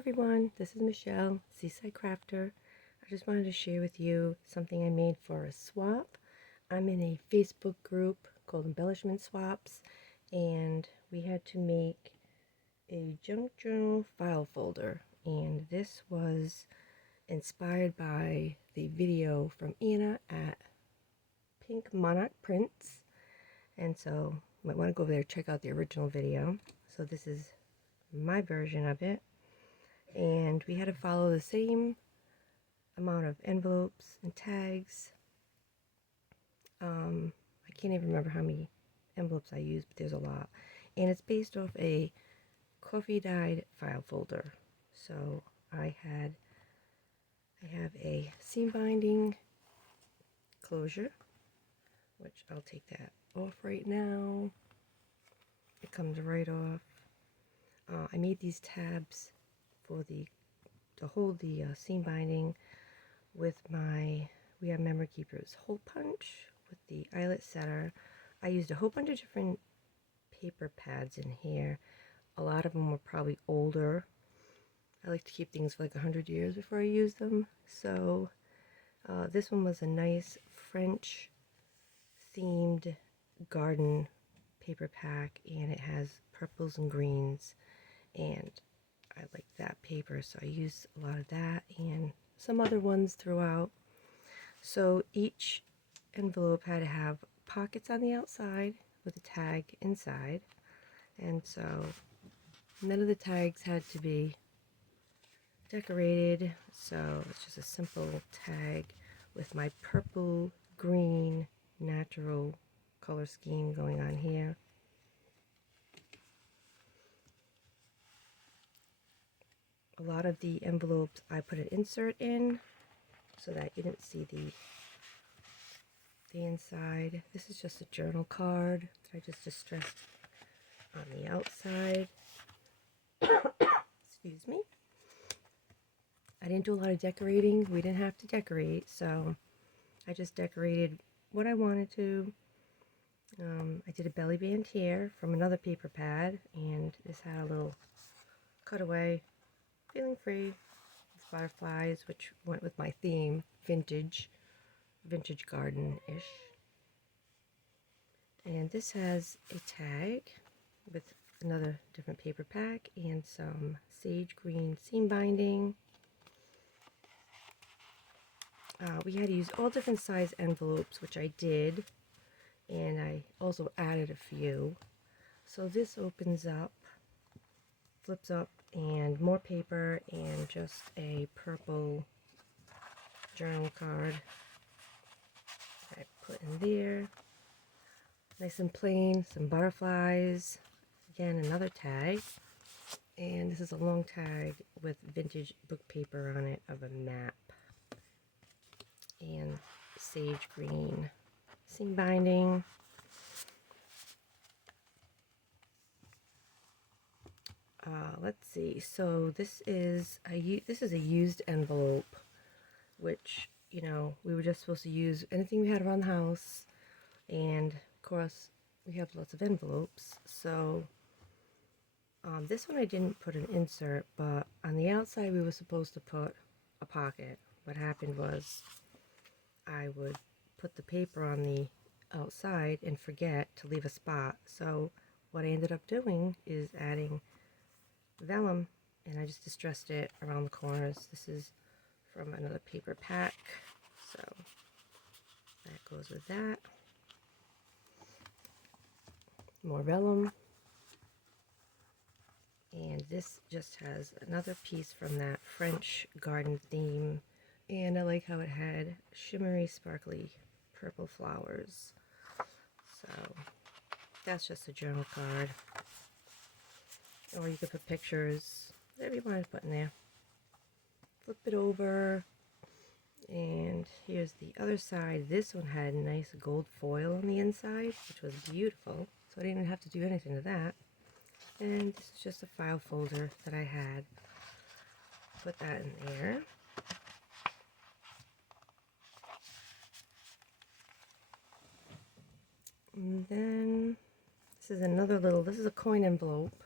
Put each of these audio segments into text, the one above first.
everyone, this is Michelle, Seaside Crafter. I just wanted to share with you something I made for a swap. I'm in a Facebook group called Embellishment Swaps, and we had to make a junk journal file folder, and this was inspired by the video from Anna at Pink Monarch Prints, and so you might want to go over there and check out the original video. So this is my version of it. And we had to follow the same amount of envelopes and tags. I can't even remember how many envelopes I used, but there's a lot. And it's based off a coffee dyed file folder. So I have a seam binding closure, which I'll take that off right now. It comes right off. I made these tabs for to hold the seam binding with we have Memory Keeper's hole punch with the eyelet setter. I used a whole bunch of different paper pads in here. A lot of them were probably older. I like to keep things for like 100 years before I use them. So this one was a nice French themed garden paper pack, and it has purples and greens, and I like that paper, so I used a lot of that and some other ones throughout. So each envelope had to have pockets on the outside with a tag inside, and so none of the tags had to be decorated, so it's just a simple tag with my purple, green, natural color scheme going on here. A lot of the envelopes I put an insert in so that you didn't see the inside. This is just a journal card that I just distressed on the outside. Excuse me. I didn't do a lot of decorating. We didn't have to decorate, so I just decorated what I wanted to. I did a belly band here from another paper pad, and this had a little cutaway, feeling free, with butterflies, which went with my theme, vintage garden-ish. And this has a tag with another different paper pack and some sage green seam binding. We had to use all different size envelopes, which I did, and I also added a few. So this opens up, flips up, and more paper, and just a purple journal card I put in there. Nice and plain, some butterflies, again another tag, and this is a long tag with vintage book paper on it of a map, and sage green seam binding. Let's see, so this is a used envelope, which, you know, we were just supposed to use anything we had around the house, and of course we have lots of envelopes. So this one I didn't put an insert, but on the outside we were supposed to put a pocket. What happened was I would put the paper on the outside and forget to leave a spot. So what I ended up doing is adding vellum, and I just distressed it around the corners. This is from another paper pack, so that goes with that. More vellum, and this just has another piece from that French garden theme, and I like how it had shimmery sparkly purple flowers. So that's just a journal card, or you could put pictures, whatever you want to put in there. Flip it over, and here's the other side. This one had nice gold foil on the inside, which was beautiful, so I didn't even have to do anything to that. And this is just a file folder that I had. Put that in there. And then this is a coin envelope,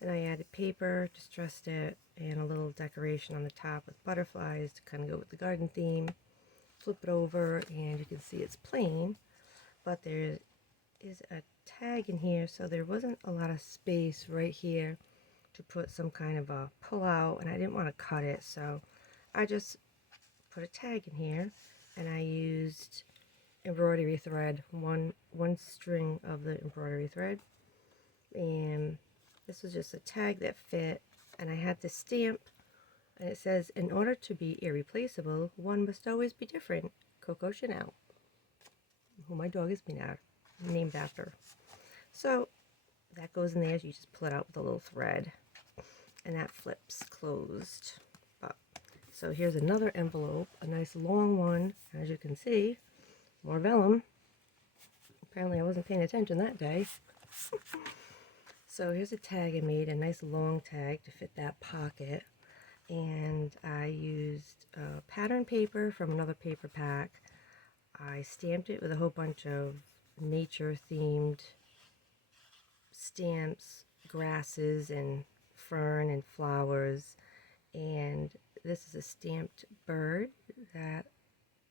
And I added paper, distressed it, and a little decoration on the top with butterflies to kind of go with the garden theme. Flip it over and you can see it's plain, but there is a tag in here, so there wasn't a lot of space right here to put some kind of a pull out, and I didn't want to cut it, so I just put a tag in here, and I used embroidery thread, one string of the embroidery thread, and this was just a tag that fit, and I had this stamp, and it says, in order to be irreplaceable, one must always be different. Coco Chanel, who my dog is named after. So that goes in there, you just pull it out with a little thread, and that flips closed up. So here's another envelope, a nice long one, as you can see, more vellum. Apparently I wasn't paying attention that day. So here's a tag I made, a nice long tag to fit that pocket, and I used pattern paper from another paper pack. I stamped it with a whole bunch of nature themed stamps, grasses and fern and flowers, and this is a stamped bird that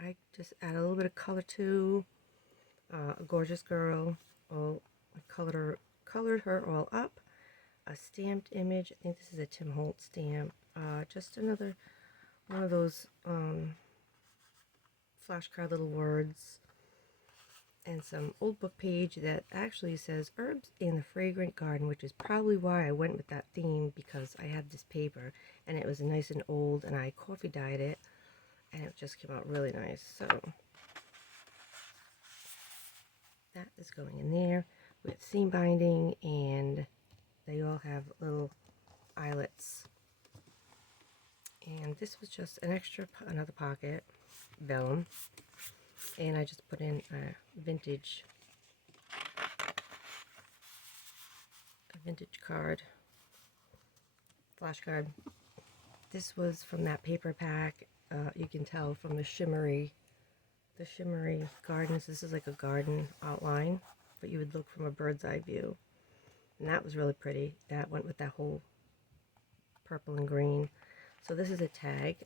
I just add a little bit of color to. A gorgeous girl. I colored her all up. A stamped image. I think this is a Tim Holtz stamp. Just another one of those flashcard little words. And some old book page that actually says Herbs in the Fragrant Garden, which is probably why I went with that theme, because I had this paper and it was nice and old, and I coffee dyed it, and it just came out really nice. So that is going in there with seam binding, and they all have little eyelets. And this was just an extra, another pocket, vellum, and I just put in a vintage card, flashcard. This was from that paper pack. You can tell from the shimmery gardens. This is like a garden outline, but you would look from a bird's eye view. And that was really pretty. That went with that whole purple and green. So this is a tag.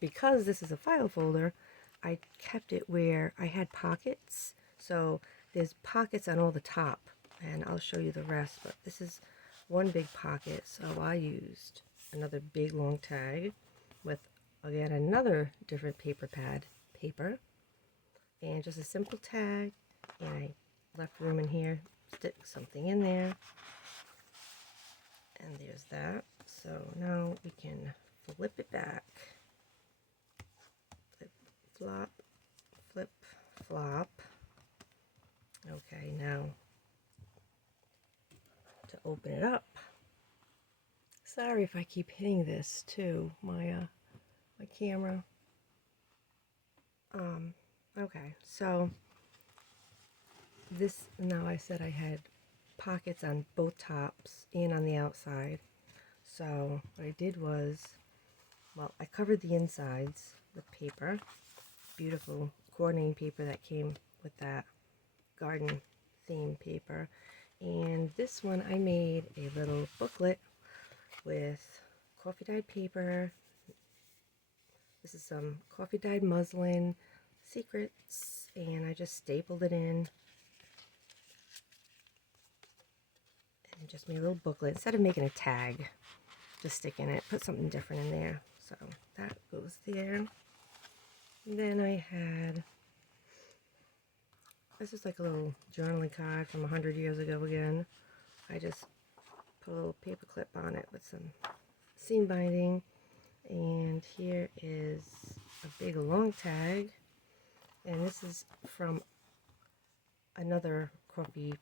Because this is a file folder, I kept it where I had pockets. So there's pockets on all the top, and I'll show you the rest, but this is one big pocket. So I used another big long tag with, again, another different paper, and just a simple tag, and I left room in here, stick something in there, and there's that. So now we can flip it back, flip, flop, flip, flop. Okay, now to open it up. Sorry if I keep hitting this too, my camera. Okay, so this, now I said I had pockets on both tops and on the outside. So what I did was, well, I covered the insides with paper, beautiful coordinating paper that came with that garden theme paper. And this one I made a little booklet with coffee dyed paper. This is some coffee dyed muslin, secrets, and I just stapled it in and just made a little booklet. Instead of making a tag, just stick in it, put something different in there. So that goes there. And then I had, this is like a little journaling card from 100 years ago again. I just put a little paper clip on it with some seam binding. And here is a big long tag. And this is from another coffee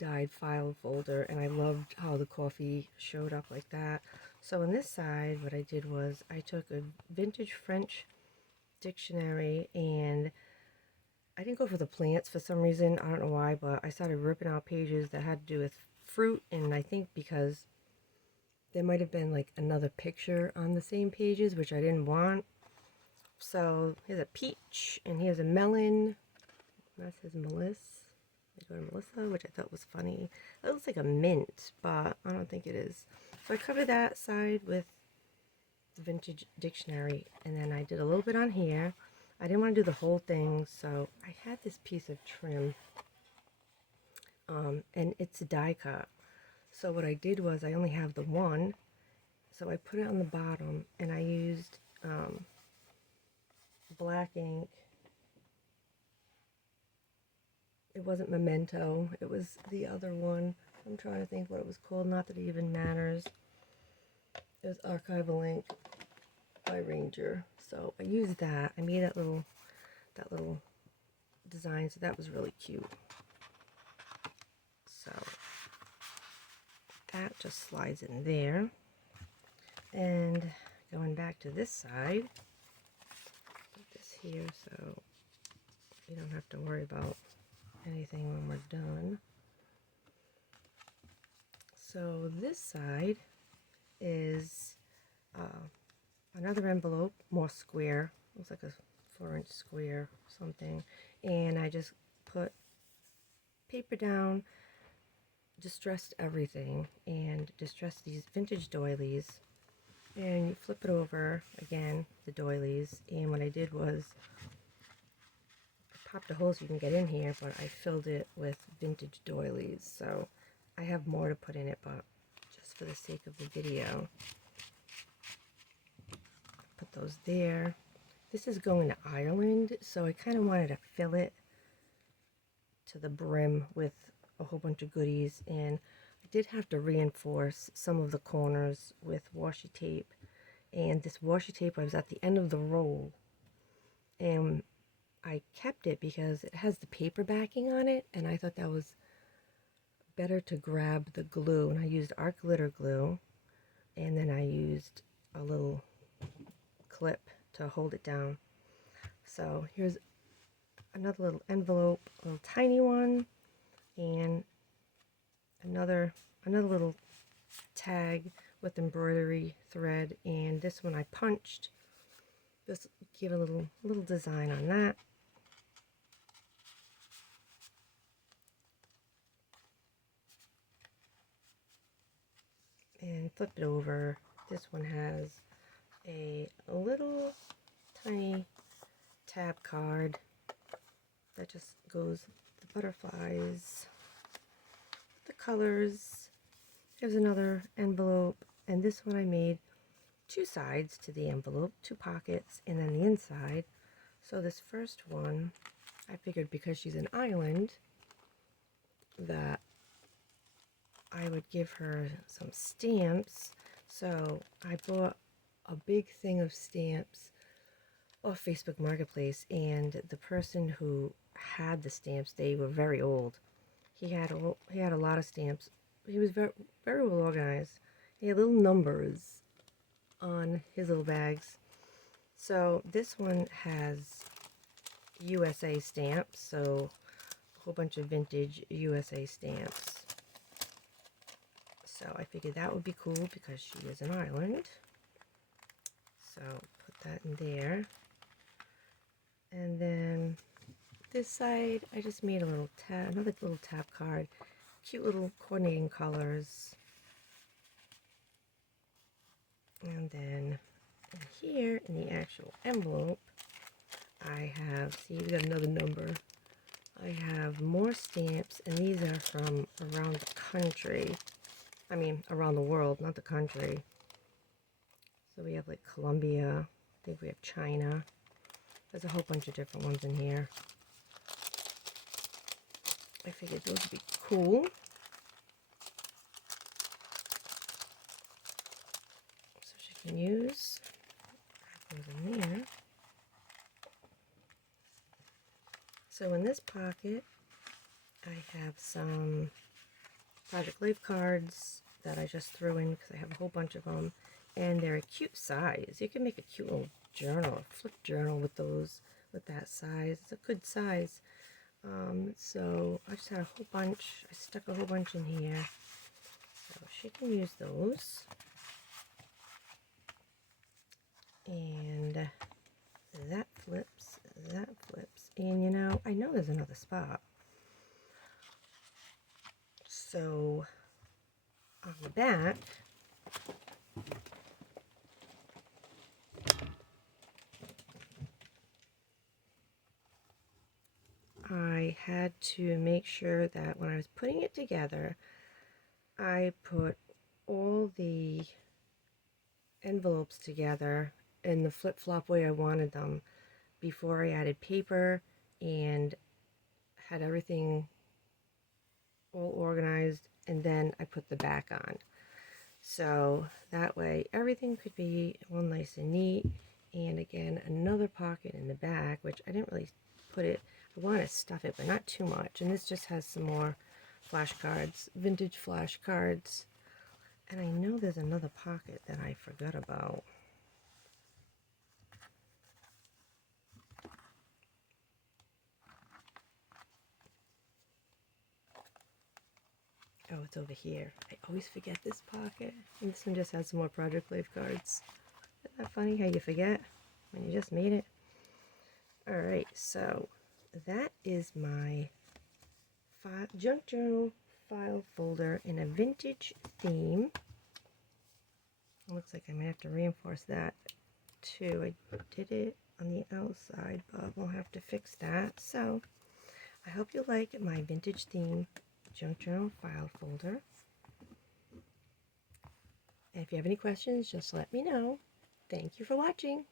dyed file folder, and I loved how the coffee showed up like that. So on this side, what I did was I took a vintage French dictionary, and I didn't go for the plants for some reason. I don't know why, but I started ripping out pages that had to do with fruit, and I think because there might have been like another picture on the same pages, which I didn't want. So here's a peach, and here's a melon. That says Melissa. They go to Melissa, which I thought was funny. That looks like a mint, but I don't think it is. So I covered that side with the vintage dictionary, and then I did a little bit on here. I didn't want to do the whole thing, so I had this piece of trim, and it's a die cut. So what I did was I only have the one, so I put it on the bottom, and I used black ink. It wasn't Memento, it was the other one. I'm trying to think what it was called, not that it even matters. It was Archival Ink by Ranger. So I used that. I made that little design, so that was really cute. So that just slides in there. And going back to this side, put this here so you don't have to worry about anything when we're done. So this side is another envelope, more square. Looks like a 4-inch square or something. And I just put paper down, distressed everything, and distressed these vintage doilies. And you flip it over again, the doilies. And what I did was I popped a hole so you can get in here, but I filled it with vintage doilies. So I have more to put in it, but just for the sake of the video, put those there. This is going to Ireland, so I kind of wanted to fill it to the brim with a whole bunch of goodies, and I did have to reinforce some of the corners with washi tape. And this washi tape, I was at the end of the roll, and I kept it because it has the paper backing on it, and I thought that was better to grab the glue. And I used art glitter glue, and then I used a little clip to hold it down. So here's another little envelope, a little tiny one, and another little tag with embroidery thread. And this one I punched, just give a little design on that. And flip it over. This one has a little tiny tab card that just goes the butterflies, the colors. There's another envelope, and this one I made 2 sides to the envelope, 2 pockets, and then the inside. So this first one, I figured because she's an island that I would give her some stamps. So I bought a big thing of stamps off Facebook Marketplace, and the person who had the stamps, they were very old. He had a lot of stamps. He was very well organized. He had little numbers on his little bags. So this one has USA stamps, so a whole bunch of vintage USA stamps. So I figured that would be cool because she is an island. So put that in there. And then this side, I just made another little tab card. Cute little coordinating colors. And then here in the actual envelope, I have, see, we got another number. I have more stamps, and these are from around the country. I mean, around the world, not the country. So we have like Colombia, I think we have China. There's a whole bunch of different ones in here. I figured those would be cool. So she can use those in there. So in this pocket, I have some Project Life cards that I just threw in because I have a whole bunch of them, and they're a cute size. You can make a cute little journal, a flip journal with those, with that size. It's a good size. So I just had a whole bunch. I stuck a whole bunch in here, so she can use those. And that flips, and you know, I know there's another spot. So on the back, I had to make sure that when I was putting it together, I put all the envelopes together in the flip-flop way I wanted them before I added paper and had everything all organized, and then I put the back on. So that way everything could be all nice and neat. And again, another pocket in the back, which I didn't really put it, I want to stuff it, but not too much. And this just has some more flashcards, vintage flashcards. And I know there's another pocket that I forgot about. Oh, it's over here. I always forget this pocket. And this one just has some more Project Life cards. Isn't that funny how you forget when you just made it? Alright, so that is my junk journal file folder in a vintage theme. It looks like I might have to reinforce that too. I did it on the outside, but we'll have to fix that. So I hope you like my vintage theme junk journal file folder. And if you have any questions, just let me know. Thank you for watching.